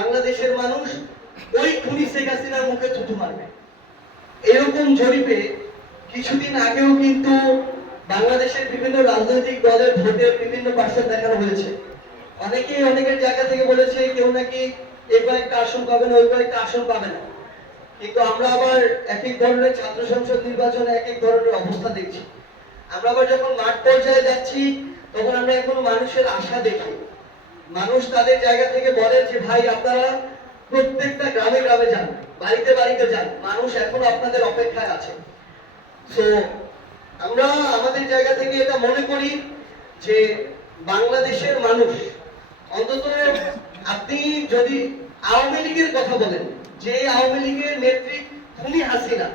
বাংলাদেশের মানুষ ওই খুনি শেখ হাসিনার মুখে থুতু মারবে। এরকম জরিপে কিছুদিন আগেও কিন্তু বাংলাদেশের বিভিন্ন রাজনৈতিক দলের ভোটের বিভিন্ন পার্সেন্ট দেখানো হয়েছে। অনেকেই অনেকের জায়গা থেকে বলেছে কেউ নাকি এই কয়েকটা আসন পাবে না, ওই কয়েকটা আসন পাবে না। কিন্তু আমরা আবার এক এক ধরনের ছাত্র সংসদ নির্বাচনে এক এক ধরনের অবস্থা দেখছি। আমরা আবার যখন মাঠ পর্যায়ে যাচ্ছি, তখন আমরা এখন মানুষের আশা দেখি। মানুষ তাদের জায়গা থেকে বলে যে, ভাই, আপনারা প্রত্যেকটা গ্রামে গ্রামে যান, বাড়িতে বাড়িতে যান, মানুষ এখন আপনাদের অপেক্ষায় আছে। তো আমরা আমাদের জায়গা থেকে এটা মনে করি যে, বাংলাদেশের মানুষ, অন্তত আপনি যদি আওয়ামী লীগের কথা বলেন, যে আওয়ামী লীগের নেত্রী খুনি হাসিনা,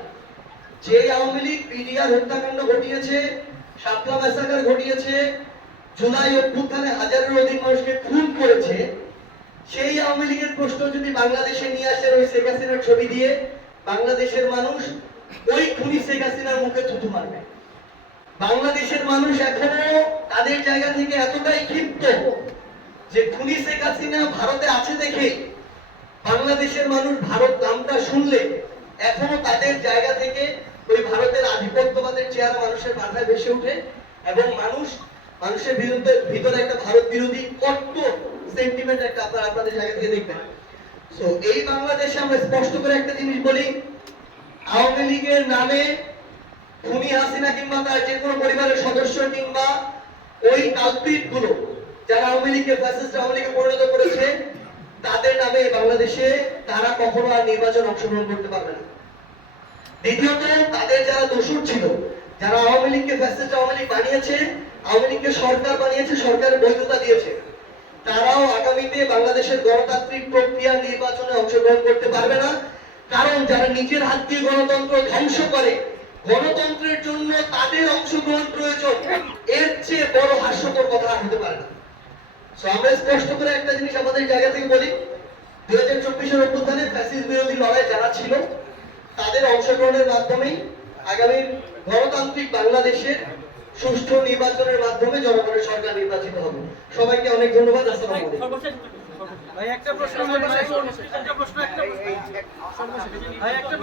যে আওয়ামী লীগ পিডিআর হত্যাকাণ্ড ঘটিয়েছে শাপলা ম্যাসাকার ঘটিয়েছে জুলাই অভ্যুত্থানে হাজারের অধিক মানুষকে খুন করেছে। সেই আওয়ামী লীগের প্রশ্ন যদি বাংলাদেশে নিয়ে আসেন ওই শেখ হাসিনার ছবি দিয়ে, বাংলাদেশের মানুষ ওই খুনি শেখ হাসিনার মুখে থুতু মারবে। বাংলাদেশের মানুষ এখনও তাদের জায়গা থেকে এতটাই ক্ষিপ্ত যে খুনি শেখ হাসিনা ভারতে আছে দেখে বাংলাদেশের মানুষ ভারত নামটা শুনলে এখনও তাদের জায়গা থেকে ওই ভারতের আধিপত্যবাদের চেয়ার মানুষের মাথায় ভেসে ওঠে এবং মানুষ মানুষের বিরুদ্ধে ভিতরে একটা ভারত বিরোধী কট্টর সেন্টিমেন্ট একটা আপনারা আপনাদের জায়গা থেকে দেখবেন। সো এই বাংলাদেশে আমরা স্পষ্ট করে একটা জিনিস বলি, আওয়ামী লীগের নামে খুনি হাসিনা কিংবা তার যে কোনো পরিবারের সদস্য কিংবা ওই কালপিটগুলো যারা আওয়ামী লীগকে ফ্যাসিস্ট আওয়ামী লীগে পরিণত করেছে, তাদের নামে এই বাংলাদেশে তারা কখনো আর নির্বাচন অংশগ্রহণ করতে পারবে না। দ্বিতীয়ত, তাদের যারা দোষর যারা আওয়ামী লীগকে ফ্যাসিস্ট আওয়ামী লীগ বানিয়েছে, আওয়ামী লীগকে সরকার বানিয়েছে, সরকারের বৈধতা দিয়েছে, তারাও আগামীতে বাংলাদেশের গণতান্ত্রিক প্রক্রিয়া নির্বাচনে অংশগ্রহণ করতে পারবে না। কারণ যারা নিজের হাত দিয়ে গণতন্ত্র ধ্বংস করে, গণতন্ত্রের জন্য তাদের অংশগ্রহণ প্রয়োজন, এর চেয়ে বড় হাস্যকর কথা হতে পারে না। আমরা স্পষ্ট করে একটা জিনিস আমাদের জায়গা থেকে বলি, দুই হাজার চব্বিশের অভ্যুত্থানে ফ্যাসিস বিরোধী লড়াই যারা ছিল, তাদের অংশগ্রহণের মাধ্যমেই আগামী গণতান্ত্রিক বাংলাদেশে সুষ্ঠু নির্বাচনের মাধ্যমে জনগণের সরকার নির্বাচিত হবে। সবাইকে অনেক ধন্যবাদ ভাই ভাই, একটা